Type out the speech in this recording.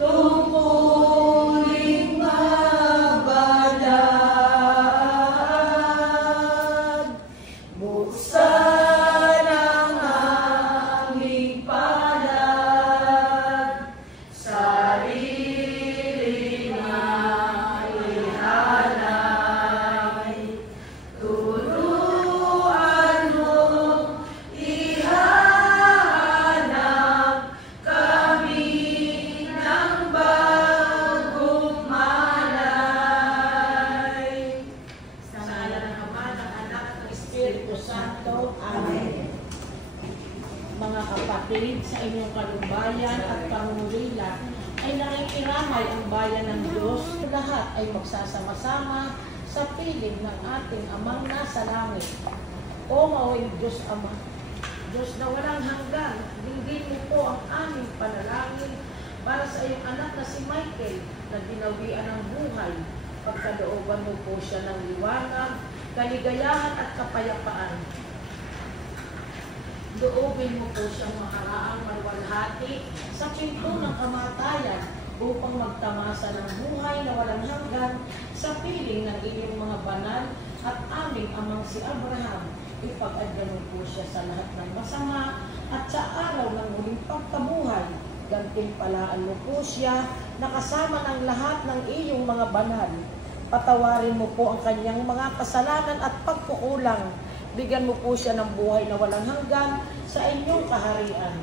tungkuling mabalad. Buksan ang aming palad, sarili na ihalay. Turuan mo ihanap kami ng bagong malay. Sa ngalan ng Ama, ng Anak, ng Espiritu Santo. Amen. Mga kapatid, sa inyong kalumbayan at pangungulila ay nakikiramay ang bayan ng Diyos. Lahat ay magsasama-sama sa piling ng ating Amang nasa langit. O mawing Diyos Ama, Diyos na walang hanggan, dinggin mo po ang aming panalangin para sa iyong anak na si Michael na ginawian ng buhay. Pagkalooban mo po siya ng liwanag, kaligayahan at kapayapaan. Loobin mo po siyang makaraang maluwalhati sa pinto ng kamatayan upang magtamasa ng buhay na walang hanggan sa piling ng inyong mga banal at aming amang si Abraham. Ipag-adyan mo po siya sa lahat ng masama at sa araw ng muling pagkabuhay. Gantimpalaan mo po siya na kasama ng lahat ng iyong mga banal. Patawarin mo po ang kanyang mga kasalanan at pagkukulang. Bigyan mo po siya ng buhay na walang hanggan sa inyong kaharian.